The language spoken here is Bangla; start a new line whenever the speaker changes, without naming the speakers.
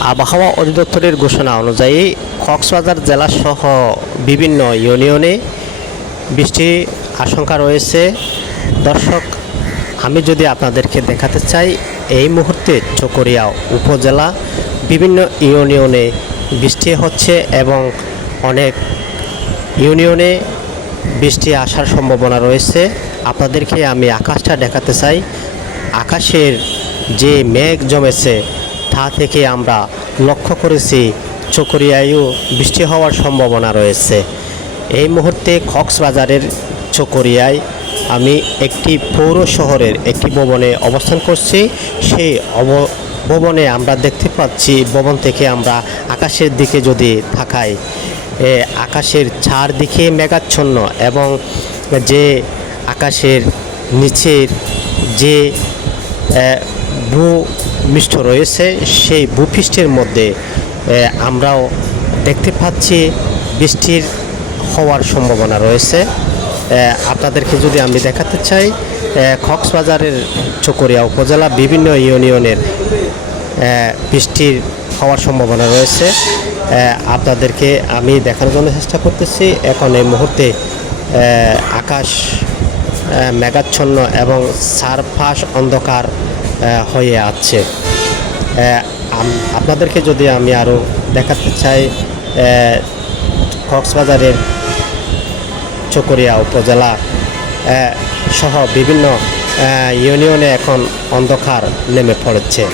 আবহাওয়া অধিদপ্তরের ঘোষণা অনুযায়ী কক্সবাজার জেলাসহ বিভিন্ন ইউনিয়নে বৃষ্টির আশঙ্কা রয়েছে। দর্শক, আমি যদি আপনাদেরকে দেখাতে চাই, এই মুহূর্তে চকরিয়া উপজেলা বিভিন্ন ইউনিয়নে বৃষ্টি হচ্ছে এবং অনেক ইউনিয়নে বৃষ্টি আসার সম্ভাবনা রয়েছে। আপনাদেরকে আমি আকাশটা দেখাতে চাই। আকাশের যে মেঘ জমেছে তা থেকে আমরা লক্ষ্য করেছি চকরিয়ায়ও বৃষ্টি হওয়ার সম্ভাবনা রয়েছে। এই মুহূর্তে কক্সবাজারের চকরিয়ায় আমি একটি পৌর শহরের একটি ভবনে অবস্থান করছি। সেই অব ভবনে আমরা দেখতে পাচ্ছি ভবন থেকে আমরা আকাশের দিকে যদি তাকাই এ, আকাশের চারদিকে মেঘাচ্ছন্ন এবং যে আকাশের নিচের যে এ, ভূ মিষ্ট রয়েছে। সেই ভূপৃষ্ঠের মধ্যে আমরাও দেখতে পাচ্ছি বৃষ্টির হওয়ার সম্ভাবনা রয়েছে। আপনাদেরকে যদি আমি দেখাতে চাই কক্সবাজারের চকরিয়া উপজেলা বিভিন্ন ইউনিয়নের বৃষ্টির হওয়ার সম্ভাবনা রয়েছে। আপনাদেরকে আমি দেখানোর জন্য চেষ্টা করতেছি। এখন এই মুহূর্তে আকাশ মেঘাচ্ছন্ন এবং সারফাস অন্ধকার হয়ে আছে। আপনাদেরকে যদি আমি আরও দেখাতে চাই কক্সবাজারের চকরিয়া উপজেলা সহ বিভিন্ন ইউনিয়নে এখন অন্ধকার নেমে পড়েছে।